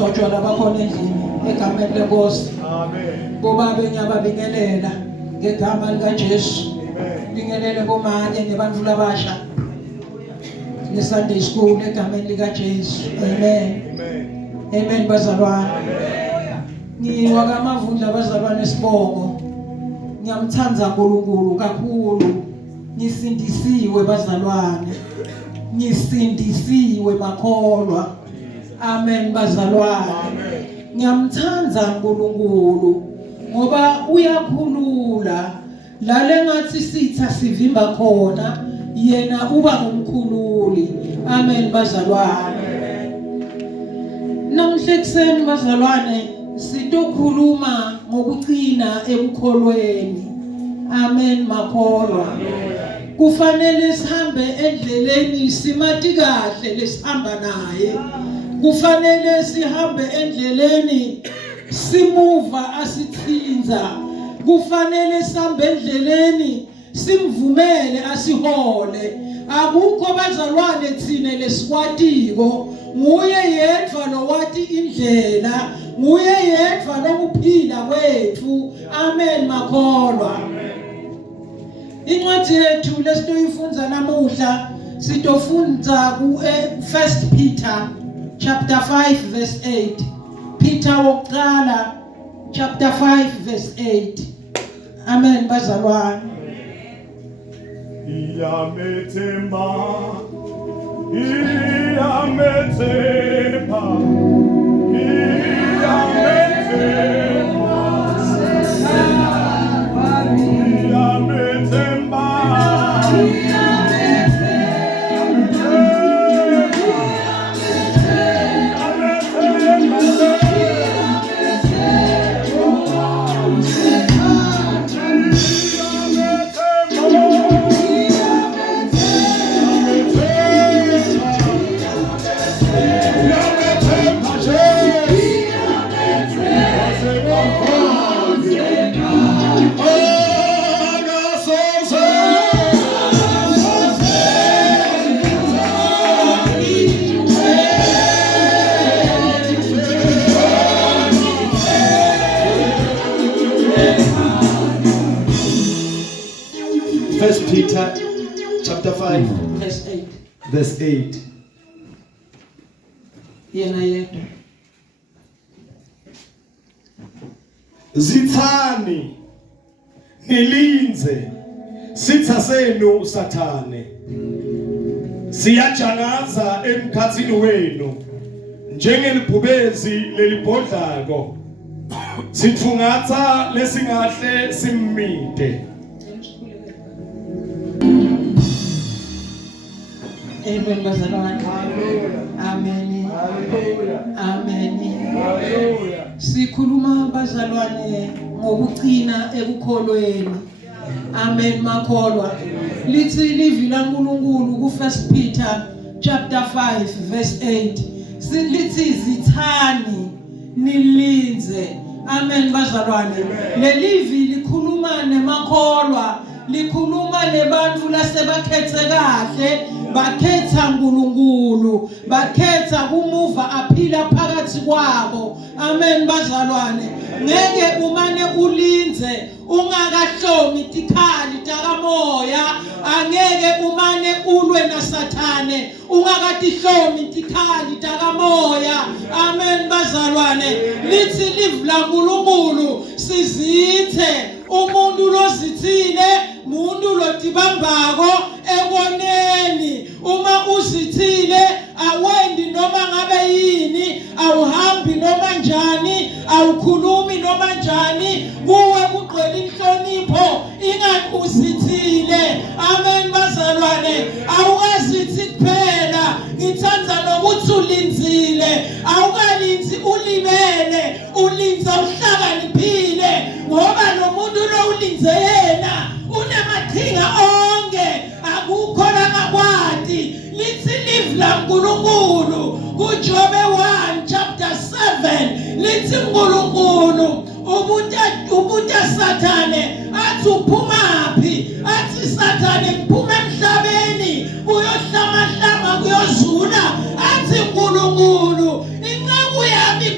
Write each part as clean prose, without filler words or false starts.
abangcotshwa labakhona endlini egameni lenkosi. Amen. Bobabe ngiyababingelela ngegama lika Jesu. Amen. Bingelele bomanye nebantfu labasha. Sunday school egameni lika Jesu. Amen. Amen. Amen bazalwane. Ngiwakamavundla bazalwane Sibongo. Ngiyamthanda uNkulunkulu kakhulu. Ngisindisiwe bazalwane. Ngisindisiwe bakholwa. Amen bazalwane. Amen. Ngiyamthanda uNkulunkulu ngoba uyakhulula lale ngathi sitha sivimba khona yena uba ngumkhululi. Amen bazalwane. Namhle kuseni bazalwane sitokhuluma ngokucina ekukholweni. Amen makholwa. Kufanele sihambe endleleni simati kahle lesihamba naye. Kufanele sihambe endleleni simuva asithinza. Kufanele sihambe endleleni simvumele asihole. Akukho bazalwane thina lesikwatiko, nguye yedwa lowati indlela, nguye yedwa lokuphila kwethu. Amen makholwa. Incwadi yethu lesitoyifunza namuhla sitofunda ku 1 Peter chapter 5 verse 8. Peter wokuqala chapter 5 verse 8. Amen bazalwane. Iyamethemba, iyamethemba, iyamethemba, iyamethemba. Peter chapter 5 verse 8. Yena yedwa. Zithani nilinze sitha senu sathane. Siyajangaza emkhathini wenu njengelibhubezi lelibhodlako. Sithungatha lesingahle simmide. Amen bazalwane. Amen. Amen. Sikhuluma bazalwane ngokucina ekukholweni. Amen makholwa. Lithi livili laNkulunkulu ku 1 Peter chapter 5 verse 8. Lithi zithani nilinze. Amen bazalwane. Lelivi likhuluma nemakholwa, likhuluma nebantfu lasebakhetse kahle, bakhetha uNkulunkulu, bakhetha kumuva aphila phakathi kwabo. Amen bazalwane. Ngeke umane ulinze ungakahlomi tikhali takamoya, angeke umane ulwe naSathane ungakatihlomi tikhali takamoya. Amen bazalwane. Lithi livi laNkulunkulu sizithe umuntu lozithile umuntu lotibambako ekoneni. Uma uzithile awendi noma ngabe yini, awuhambi noma njani, awukhulumi noma njani, kuwe kugcwele inhlonipho ingani uzithile. Amen bazalwane. Awukazithi kuphela, ngithanda nokuthi ulinzile. Awukalinzi ulimele, ulinza uhlakaniphile, ngoba lo muntu lo ulinze yena unamaqhinga onke, akukho langakwadi. Lithi livi laNkulunkulu kuJobe 1 chapter 7. Lithi uNkulunkulu ubuta Sathane athi uphumaphi, athi Sathane ngiphume emhlabeni kuyohlama kuyozula. Athi uNkulunkulu inceku yami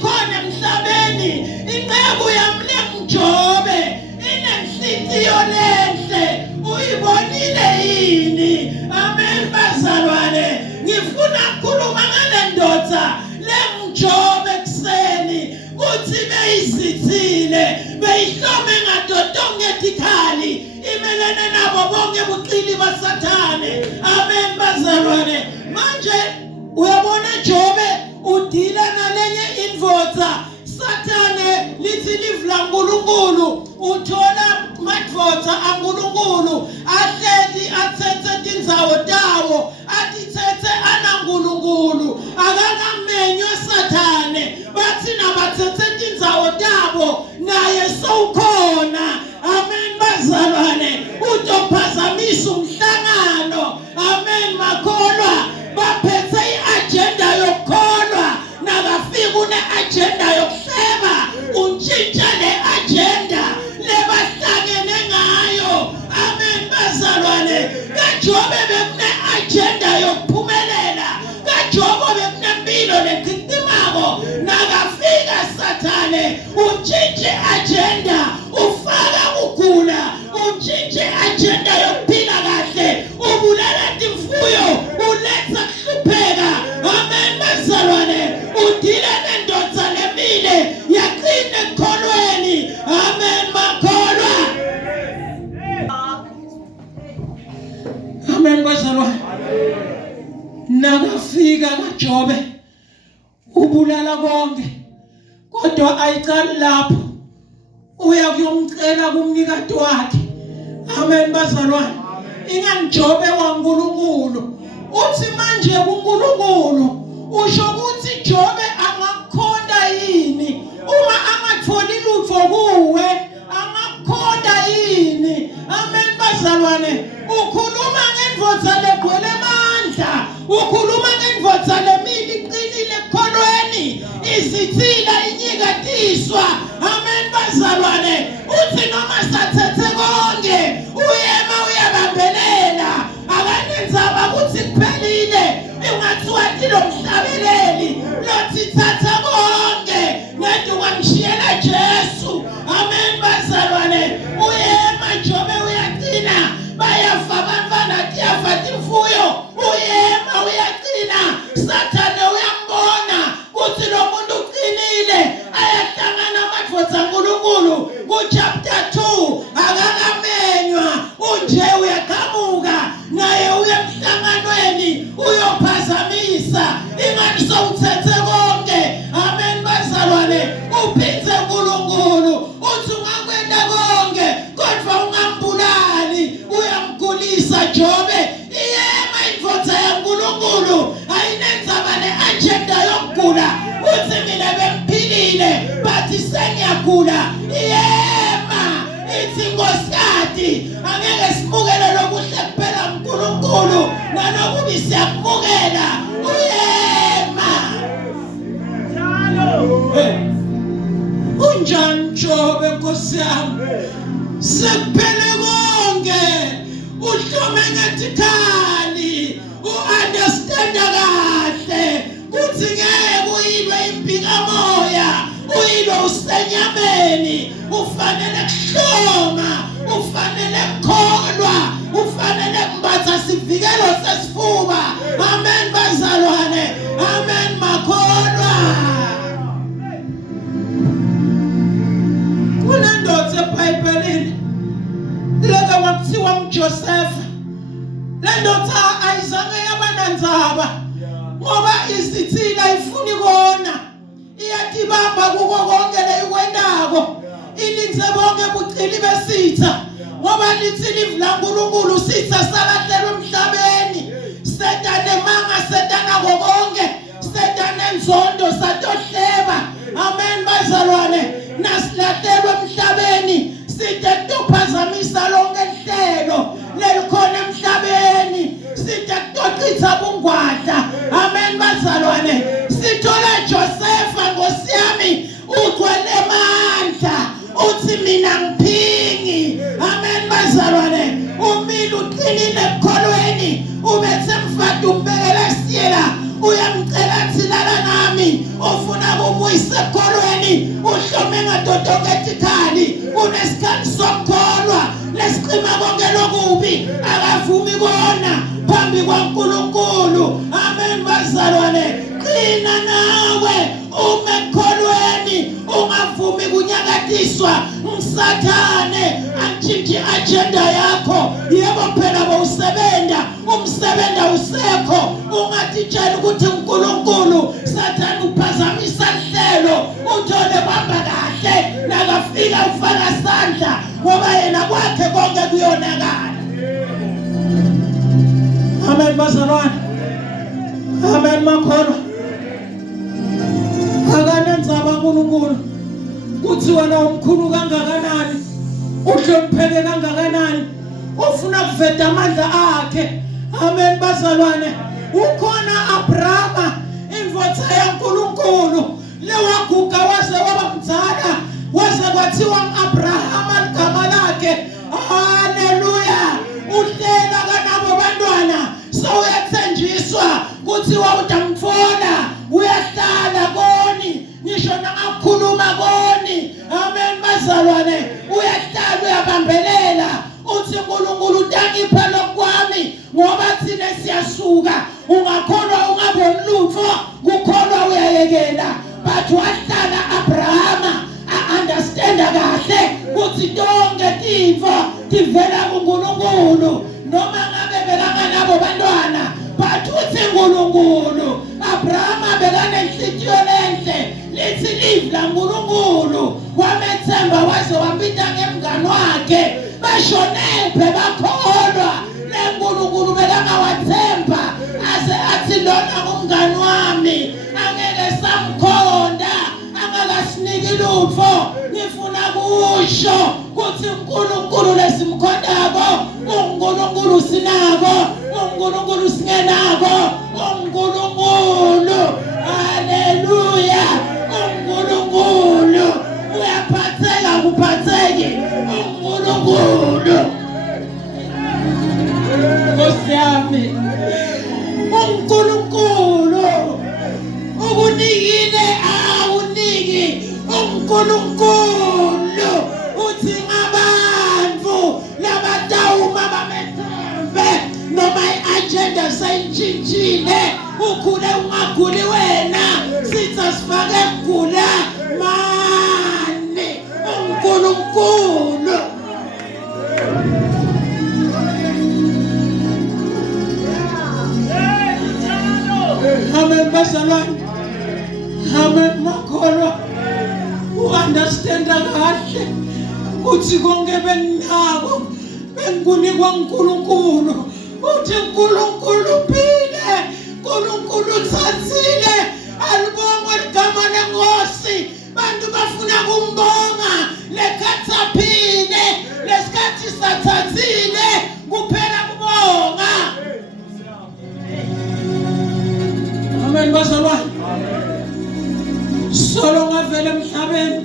ihlome ngadodonketikhali imelene nabo bonke buqili basathane. Amen bazalwane. Manje uyabona Jobe udila nalenye indvodza sathane lithi livla uNkulunkulu uthola madvodza aNkulunkulu ahleli athethe tindzawo tawo atithethe anaNkulunkulu akakamenywe sathane bathi nabathethe tindzawo tabo naye sowukhona. Amen bazalwane. Utophazamisa umhlangano. Amen makholwa baphethe i-agenda yokukholwa nakafika une-agenda yokuhleba untshintsa le-agenda lebahlangene ngayo. Amen bazalwane. kaJobe bekune-agenda yokuphumelela, kaJobe bekunempilo lekhithimako nakafika sathane untshintsa i-agenda ufaka ukugula, untshintsa i-agenda yokuphila kahle ubulala timfuyo uletha kuhlupheka. Amen bazalwane. Udila nendoda lemile yaqina ekholweni. Amen makholwa. Amen bazalwane. Nakafika kaJobe ubulala konke kodwa ayicali lapho uya kuyomcela kumnikati wakhe. Amen bazalwane. InganiJobe waNkulunkulu uthi manje kuNkulunkulu usho ukuthi Jobe angakukhonda yini uma angatholi lutho kuwe, angakukhonda yini. Amen bazalwane. Ukhuluma ngendvodza legcwele amandla, ukhuluma ngendvodza lemile iqinile ekholweni izithila inyikatiswa. Amen bazalwane. Uthi noma sathethe konke uyema uyabambelela akanenzaba ukuthi kuphelile ungathiwa tilo mhlabeleli lothi thatha konke nedi wangishiyela Jesu. Amen bazalwane. Uyema Jobe uyaqina bayafa abantwana tiyafa timfuyo uyema uyaqina sathane uyambona kuthi lo muntu uqinile ayahlangana amadvodza aNkulunkulu kuchapter 2 akakamenywa unje uyaqhamuka naye uyemhlanganweni uyophazamisa ingani sowuthethe konke. Amen bazalwane. Uphithe uNkulunkulu uthi ungakwenda konke kodwa ungambulali uyamgulisa Jobe. Iyema indvodza yaNkulunkulu ayinenzaba ne-agenda yokugula uthi mina bemphilile bathi sengiyagula. Iyema ithi nkosikazi angeke simukele lokuhle kuphela uNkulunkulu nanokubi siyakumukela. Uyema unjani Jobe nkosi yami sekuphele konke uhlome ngetikhali u-understanda kahle kuthi ngeke uyilwe impikamoya uyilwe usenyameni ufanele kuhloma ufanele kukholwa ufanele kumbatha sivikelo sesifuba. Amen bazalwane. Amen makholwa. Kunendoda eBhayibhelini leke wakuthiwa uJoseph. Le ndoda ayizange yabanandzaba ngoba izithila ifuni kona iyatibamba kuko konke leyikwendako ilinze bonke buqili besitha ngoba lithi livla uNkulunkulu sitha salahlelwe emhlabeni. Setane manga setana konke setane nzondo satohleba. Amen bazalwane. Nasilahlelwe emhlabeni sithe kutophazamisa lonke ihlelo lelikhona emhlabeni sithe kutochitha bungwadla. Amen bazalwane. Sithola Josefa nkosi yami ugcwele amandla uthi mina ngiphingi. Amen bazalwane. Umile uqinile ekholweni ubethe mfati umbekela siyela uyamcela athi lala nami ufuna kumuyisa ekholweni uhlome ngadodonketikhali unesikhathi sokukholwa lesiqima konke lokubi akavumi kona phambi kwaNkulunkulu. Amen bazalwane. Qina nawe umekholweni ungavumi kunyakatiswa usathane antshintshi agenda yakho. Yebo phela bawusebenta umsebenta usekho ungatitshela ukuthi uNkulunkulu sathane uphazamisa ihlelo uthole bamba kahle nakafika ufaka sandla ngoba yena kwakhe konke kuyonakala. Amen bazalwane. Amen makhona. Akanenzaba uNkulunkulu kuthi wena umkhulu kangakanani, uhlonipheke kangakanani, ufuna kuveta amandla akhe. Amen bazalwane. Ukhona Abrahama imvotha yaNkulunkulu lewaguga waze waba mdala waze kwathiwa Abrahama igama lakhe. Haleluya. Uhlela kanabo bantwana sowuyathenjiswa kuthiwa utamfona uyahlala koni ngisho nangakhuluma koni. Amen bazalwane. Uyahlala uyabambelela uthi uNkulunkulu utangipha lokwami ngoba thina siyasuka. Ungakholwa ungaboni lutho, ukholwa uyayekela. But wahlala Abrahama understanda kahle ukuthi tonke tifo tivela kuNkulunkulu noma ngabe bekanganabo bantwana. But uthi uNkulunkulu Abrahama bekanenhliziyo lenhle lithi live la uNkulunkulu wamethemba waze wambita ngemngani wakhe bashonephe bakholwa leNkulunkulu bekangawathemba aze athi lona ngumngani wami angeke samkhonda angakasiniki lutho. Ngifuna kusho ukuthi uNkulunkulu lesimkhondako uNkulunkulu sinako uNkulunkulu singenako uNkulunkulu. Haleluya. uNkulunkulu uyaphatheka kuphatheki uNkulunkulu. Nkosi yami uNkulunkulu ukunikile awuniki uNkulunkulu uthi abantu labatawuma bamethembe noma iagenda sayintshintshile ukhule ungaguli wena sitha sifake kugula mani uNkulunkulu. Amen bazalwane. Amen makholwa. Understanda kahle uthi konke benginako bengikunikwa uNkulunkulu. Uthi uNkulunkulu uphile, uNkulunkulu uthathile. Alibongwe igama leNkosi. Bantu bafuna kumbonga lekhathi aphile lesikhathi sathathile kuphela kubonga. Amen bazalwane. Solo ngavela emhlabeni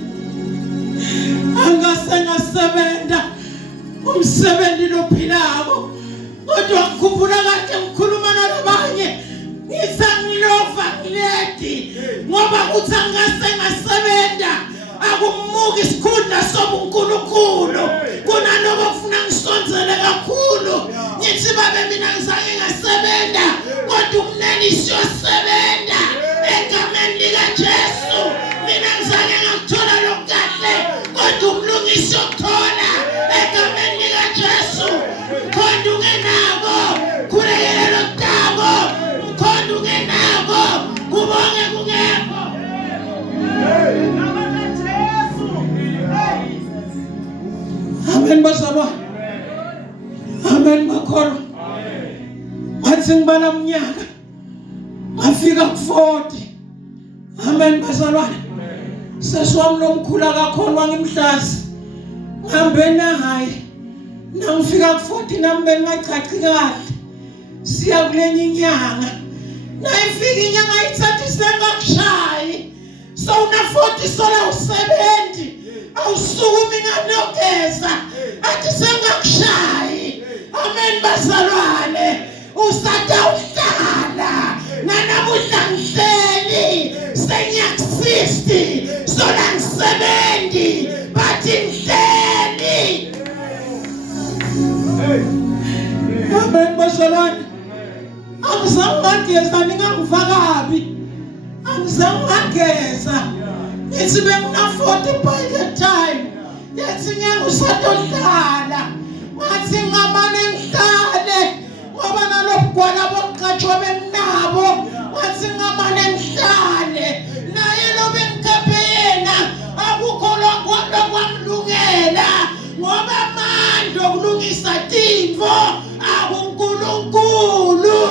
angase ngasebenza umsebenzi lophilako kodwa ngikhumbula kade ngikhuluma nabanye ngisangilova ngiledi ngoba uthi angase ngasebenza akumuki isikhundla sobuNkulunkulu kunaloko ufuna ngisonzele kakhulu. Ngithi babe mina ngizange ngasebenza kodwa umneni siyosebenza egameni likaJesu. Mina ngizange ngakuthola lokahle kodwa umlungisi yokuthola egameni likaJesu. Mkhonda ungenako khulekelo kutako mkhonda ungenako kubonge kungekho. Amen bazalwane. Amen makholwa. Athi ngibala umnyaka ngafika ku40. Amen bazalwane. Sesiwami lomkhulu akakholwa ngimhlazi ngihambe naye nangifika ku40 nami bengacaci kahle siya kulenye inyanga nayifika inyanga ithatha sengakushayi so una40 sola u70 awusukumi nganogeza athi sengakushayi. Amen bazalwane. Usatha uhlala nanamuhla ngihleli sengiyakusisti sola ngisebenzi bathi ngihleli. Amen bazalwane. Angizangageza ningangivakabi angizangageza. Ngithi bengina40 by the time yathi ngiyangusatodlala ngathi ngamane ngihlale ngoba nalobugwala bokuqatshwa benabo ngathi ngamane ngihlale naye lobe ngikaphe yena akukho lokwamlungela ngoba amandla okulungisa tintfo akuNkulunkulu.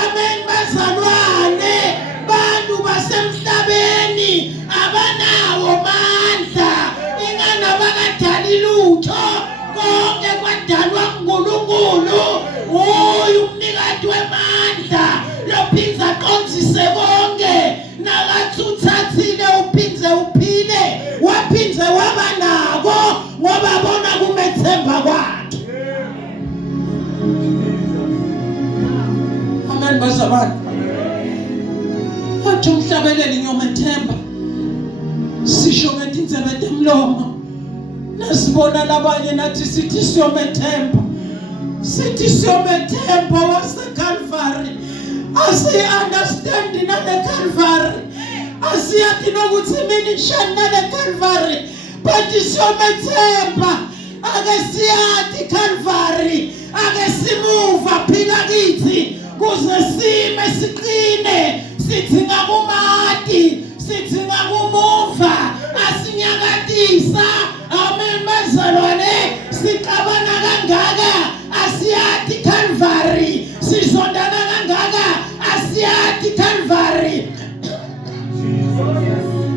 Amen bazalwane, bantu basemhlabeni abanawo mandla ingana bakadali lutho konke kwadalwa nguNkulunkulu. Uyu umnikati wemandla lophindza aqondzise konke nakathi uthathile uphindze uphile waphindze waba nako ngoba bona kumethemba kwakhe. Amen bazalwane. Wathi umhlabeleli ngiyomethemba sisho ngetindzebe temlomo nasibona labanye nathi sithi siyomethemba waseCalvary asi-understandi nale Calvary asiyathi nokuthi mina nishani nale Calvary but siyomethemba ake siyathi Calvary ake simuva phila kithi kuze sime siqine sithi ngakumati sithi ngakumuva asinyakatisa. Amen bazalwane, siqabana kangaka asiyathi Calvary sizondana kangaka asiyathi Calvary.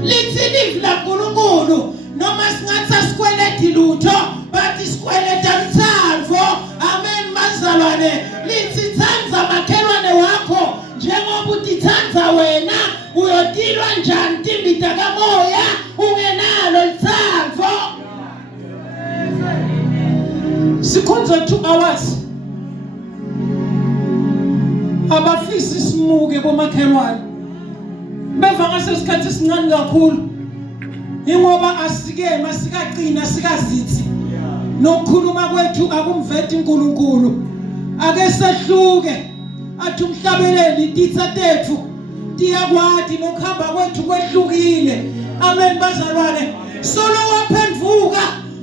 Lithi live la nkulunkulu noma singathi asikweleti lutho but isikweleta mthandvo. Amen bazalwane, lithi thandza makhelwane wakho njengoba utithandza wena. Uyotilwa njani timbita kamoya ungenalo lithando? Sikhonza 2 hours abafisi simuke komakhelwane beva ngasesikhathi esincane kakhulu ingoba asikema asikaqina sikazithi nokukhuluma kwethu akumveti uNkulunkulu. Ake sehluke athi umhlabeleli titsa tethu tiyakwati nokuhamba kwethu kwehlukile. Amen bazalwane, solo waphendvuka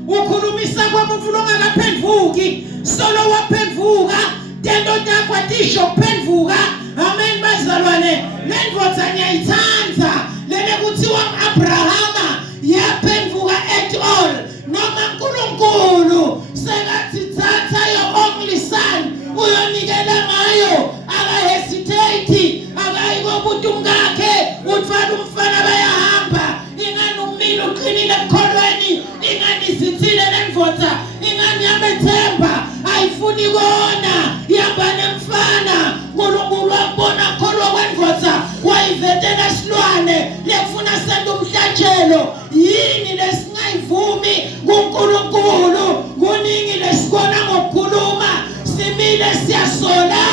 ukhulumisa kwemuntu longakaphendvuki solo waphendvuka tento takho atisho kuphendvuka. Amen bazalwane, lendvodza ngiyayithanda lele kuthiwa Abrahama yaphendvuka at all noma uNkulunkulu sekathi thatha your only son uyonikela ngayo akahesitate akayikokuthi umkakhe uthwala umfana bayahamba ingani umile uqinile ekholweni ingani isithile lendvodza ingani yamethemba ayifuni kona yamba nemfana uNkulunkulu wabona kholwa kwendvodza wayivetela silwane lekufuna senda umhlatshelo. Yini lesingayivumi kuNkulunkulu kuningi lesikona ngokukhuluma simile siyasola.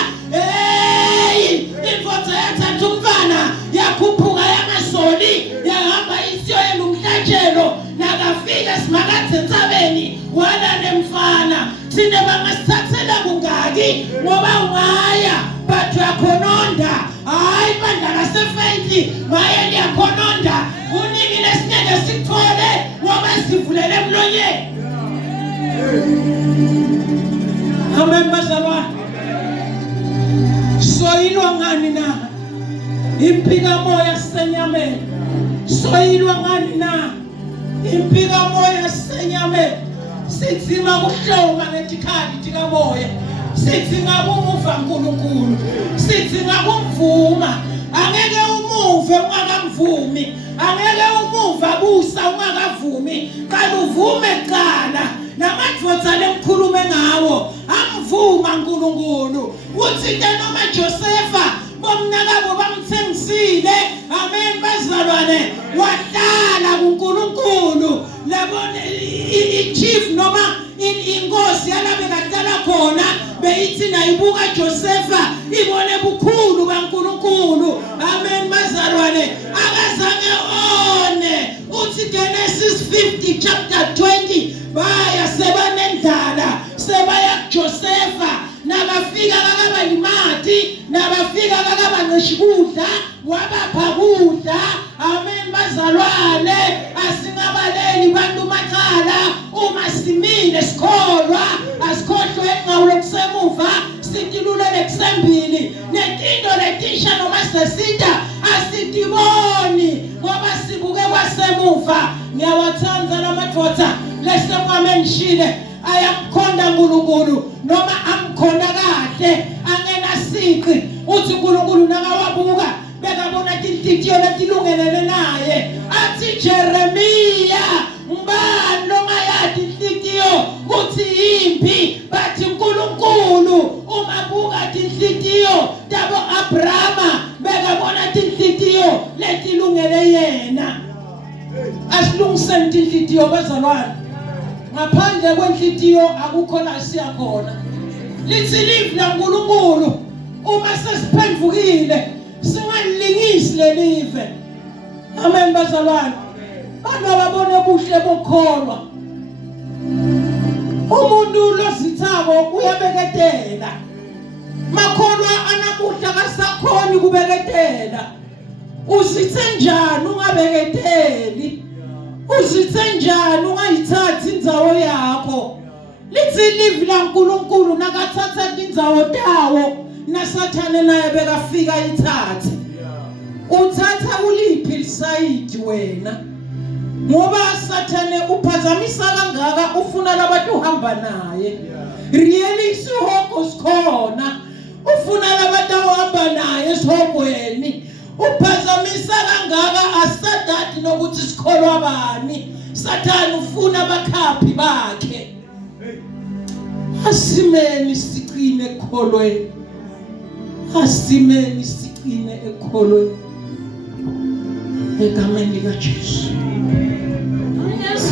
Indvodza yathatha umfana yakhuphuka yangasoli yahamba isiyoyela umhlatshelo nakafika simakathe entsabeni walale mfana. Thina bangasithathela kungaki ngoba ungaya but uyakhononda. Hayi bandla kasefeyithi maye liyakhononda kuningi lesingeke sikuthole ngoba sivulele emlonyeni. Amen bazalwane, soyilwa ngani na impika moya senyameni? Soyilwa ngani na impika moya senyameni? Sithi ngakuhloma ngetikhali tikamoya, sithi ngakumuva uNkulunkulu, sithi ngakumvuma. Angeke umuve ungakamvumi, angeke umuva busa ungakavumi. Kaluvume kuqala namadvodza lemkhulume ngawo amvuma uNkulunkulu. Uthi noma Josefa bomnakabo bamthengisile. Amen bazalwane, wahlala kuNkulunkulu. Labona ichief noma inkosi yalabe kahlala khona beyithi nayibuka Josefa ibone bukhulu kaNkulunkulu. Amen bazalwane, akazange one. Uthi Genesis 50 chapter 20 baya sebanendlala sebaya Josefa nabafika bakabalimati nabafika bakabanqeshikudla wabapha kudla. Amen bazalwane, asingabaleli bantu makhala masimile sikholwa asikhohlwe enqawulo kusemuva sitilulele kusembili netinto letisha noma sesida asitiboni ngoba sibuke kwasemuva. Ngiyawathanda lamadoda lesemwame ngishile ayamkhonda uNkulunkulu noma amkhonda kahle angena siqi uthi uNkulunkulu nakawabuka bekabona inhliziyo letilungelene naye athi Jeremiya ngibani longayadi inhliziyo kuthi yimpi bathi uNkulunkulu umabuka inhliziyo tabo Abrahama bekabona inhliziyo letilungele yena. Asilungiseni inhliziyo bazalwane, ngaphandle kwenhliziyo akukho la siyakhona. Lithi live la uNkulunkulu uma sesiphendvukile singalingisi lelive. Amen bazalwane. Bantu ababone kuhle bokholwa. Umuntu lozithako uyabeketela. Makholwa anamuhla kasakhoni kubeketela. Uzithe njani ungabeketeli? Uzithe njani ungayithathi indzawo yakho? Lithi live la uNkulunkulu nakathatha indzawo tawo naSathane naye bekafika ithathe. Uthatha uliphi lisayidi wena? Ngoba Sathane uphazamisa kangaka ufuna labantu uhamba naye. Really isihoko sikhona. Ufuna labantu uhamba naye esihokweni. Uphazamisa kangaka asadadi nokuthi sikholwa bani. Sathane ufuna abakhaphi bakhe. Asimeni siqine ekholweni. Asimeni siqine ekholweni. Egameni likaJesu. Yes,